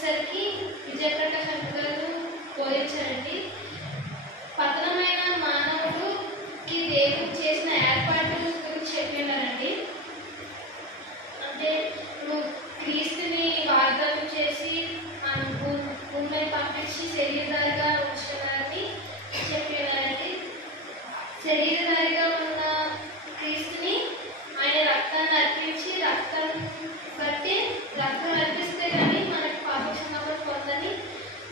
వచ్చేసరికి విజయప్రకాష్ గారు బోధించారండి. పతనమైన మానవుడికి దేవుడు చేసిన ఏర్పాటు గురించి చెప్పినారండి. అంటే నువ్వు క్రీస్తుని వాగ్దానం చేసి భూమిపై పంపించి శరీరధారిగా ఉంచుకున్నారని చెప్పినారండి. శరీరధారిగా ఉన్న క్రీస్తుని ఆయన రక్తాన్ని అర్పించి రక్తం అర్పిస్తే కానీ మనకి పాప క్షమాపణ పొందని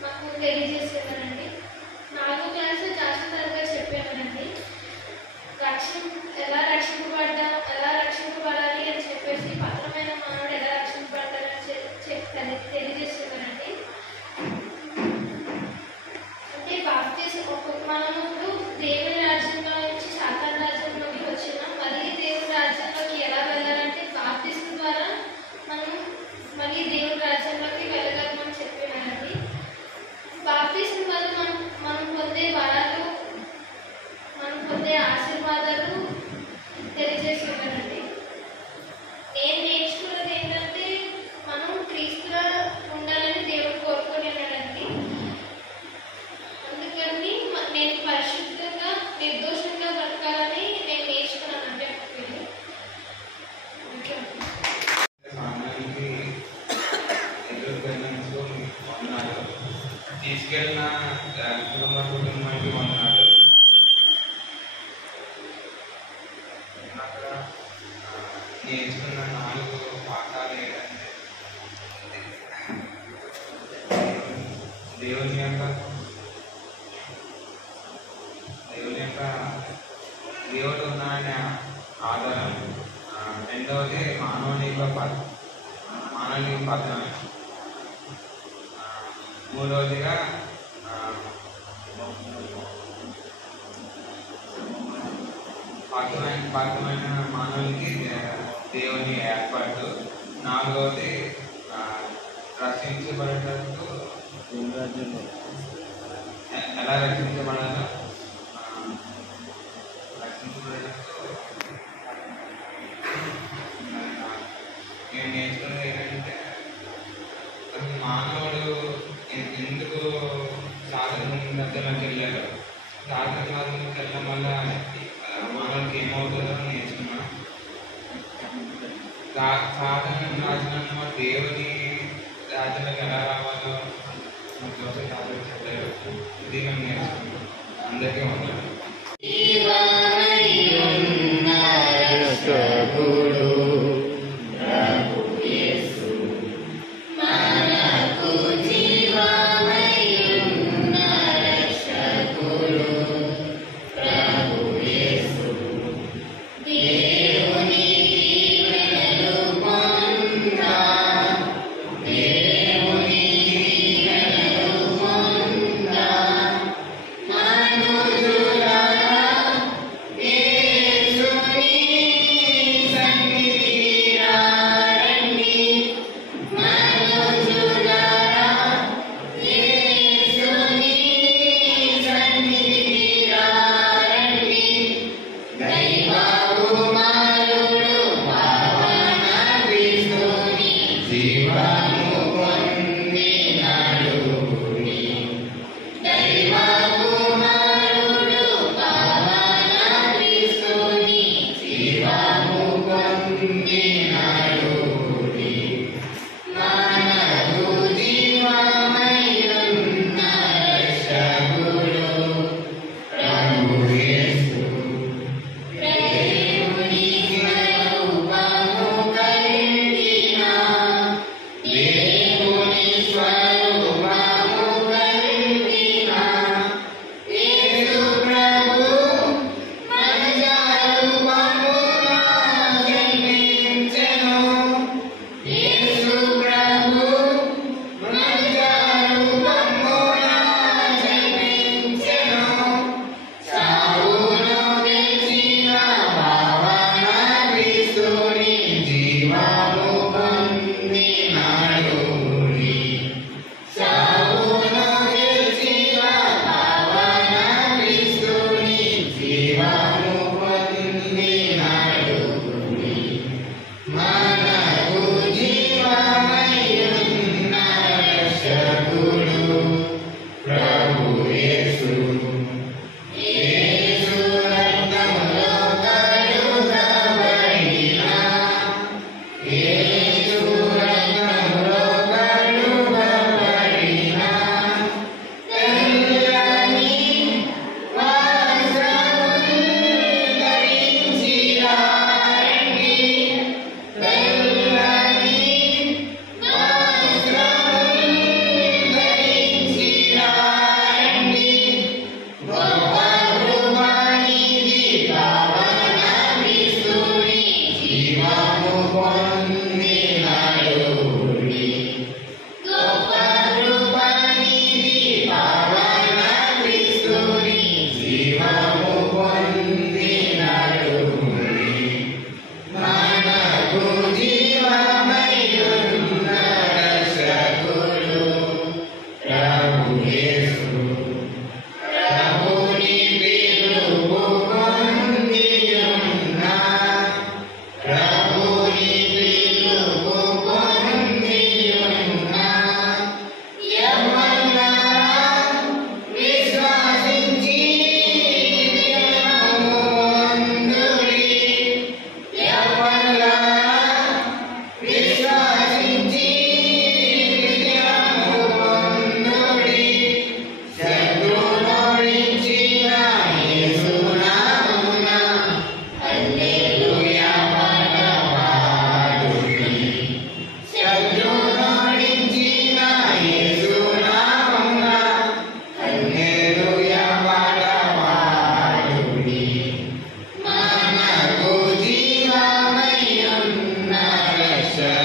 మాకు తెలియజేసేవారండి. 4వ క్లాసు జాస్టర్ గారు చెప్పేవారండి. ఎలా రక్షింపబడాలి అని చెప్పేసి పత్రమైన మానవుడు ఎలా రక్షింపబడతారని తెలియజేసేవారండి. అంటే మనము ఇప్పుడు దేవుని రాజ్యంలో నుంచి సాతాను రాజ్యంలోకి వచ్చినాం. మళ్ళీ దేవుని రాజ్యంలోకి ఎలా వెళ్ళాలంటే బాప్తిసం ద్వారా మనం మళ్ళీ దేవుని రాజ్యంలోకి వెళ్ళగలమని చెప్పినారండి. బాప్తిసం వల్ల మనం పొందే వరాలు, మనం పొందే ఆశీర్వాదాలు తెలియజేస్తున్నారండి. నేను నేర్చుకున్నది ఏంటంటే మనం క్రీస్తులా ఉండాలని దేవుడు కోరుకునేనాడండి. అందుకని నేను పరిశుద్ధంగా నిర్దోషంగా బ్రతకాలని నేను నేర్చుకున్నానండి. తీసుకెళ్ళిన కుటుంబానికి వందనాలు. అక్కడ నేర్చుకున్న 4 పాఠాలు ఏంటంటే దేవుని యొక్క దేవుడు ఉన్నాడనే ఆధారం. రెండవది మానవుని పతనం. మూడవదిగా పాతమైన మానవునికి దేవుని ఏర్పాటు. 4వది రక్షించబడేటట్టు ఎలా రక్షించబడాలో నేను నేర్చుకున్నది ఏంటంటే మానవుడు ఎందుకు సాధన మధ్యలోకి వెళ్ళాడు, సాధన మార్గంలోకి వెళ్ళడం వల్ల మానవుడికి ఏమవుతుందో నేర్చుకున్నాను. సాధన రాజున్న దేవుని రాజ్యంలోకి ఎలా రావాలో కోసం చెప్పలేదు. ఇది మేము నేర్చుకున్నాం. అందరికీ వందనాలు.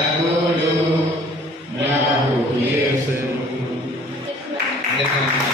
రక్షకుడు ప్రభు యేసు. అందరికీ వందనాలు.